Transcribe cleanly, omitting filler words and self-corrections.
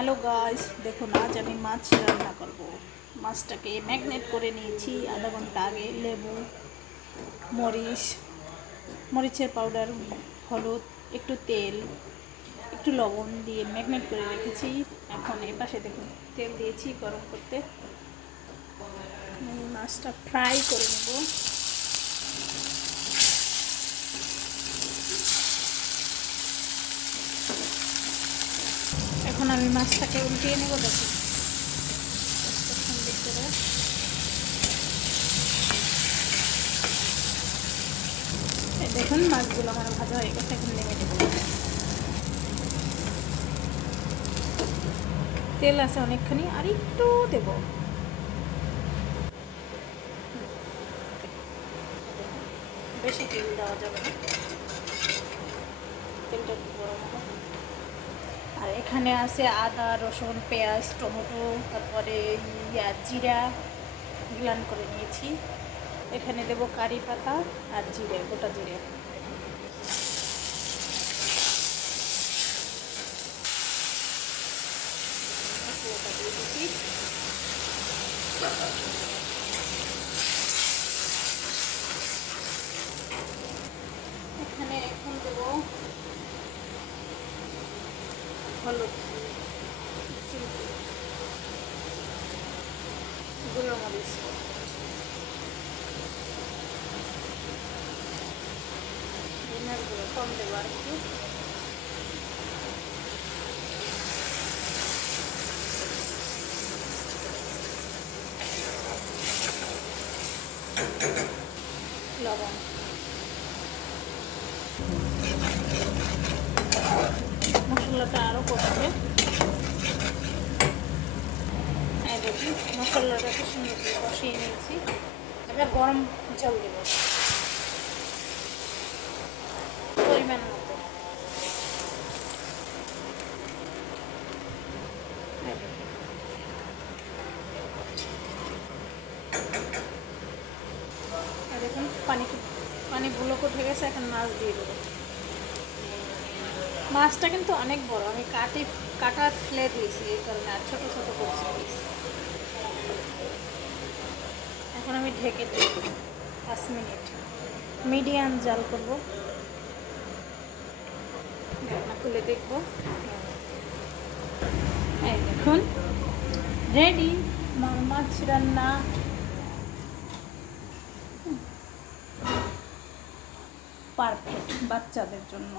Hello guys, দেখুন আজ আমি মাছ রান্না করব। মাছটাকে ম্যাগনেট করে নিয়েছি আধা ঘন্টা আগে। লেবু, মরিচের পাউডার, হলুদ, একটু তেল, একটু লবণ দিয়ে ম্যাগনেট করে রেখেছি। এখন এই পাশে দেখুন তেল দিয়েছি গরম করতে। মাছটা ফ্রাই করে নেব। এখন আমি মাছটাকে উল্টিয়ে নেব। দেখুন দেখুন মাছগুলো আমার ভাজা হয়ে গেছে। এখন নেমে দেবো। তেল আছে অনেকখানি, আর একটু দেব। বেশি তেল দেওয়া যাবে না, তেলটা একটু গরম হবে। আর এখানে আছে আদা, রসুন, পেঁয়াজ, টমেটো, তারপরে জিরা গ্লান করে নিয়েছি। এখানে দেব কারি পাতা আর জিরে, গোটা জিরে। মশলাটা দিয়ে দিচ্ছি। এখানে এখন দেব হলুদ, গুঁড়ো মরিচ, ধনিয়ার গুঁড়ো কম দেবো আর একটু, লবণ। মশলাটা আরও কষবে। দেখি মশলাটা একটু সুন্দর করে কষিয়ে নিয়েছি। এবার গরম জল দেব পরিমাণ মতো। দেখুন পানি বুলক উঠে গেছে। এখন মাছ দিয়ে দেবো। মাছটা কিন্তু অনেক বড়, আমি কাটা ফেলে দিয়েছি, এই কারণে আর ছোটো ছোটো করছি। এখন আমি ঢেকে দেব 5 মিনিট, মিডিয়াম জাল করব। ঢাকনা খুলে দেখব। এই দেখুন রেডি মাছ রান্না। পারফেক্ট বাচ্চাদের জন্য।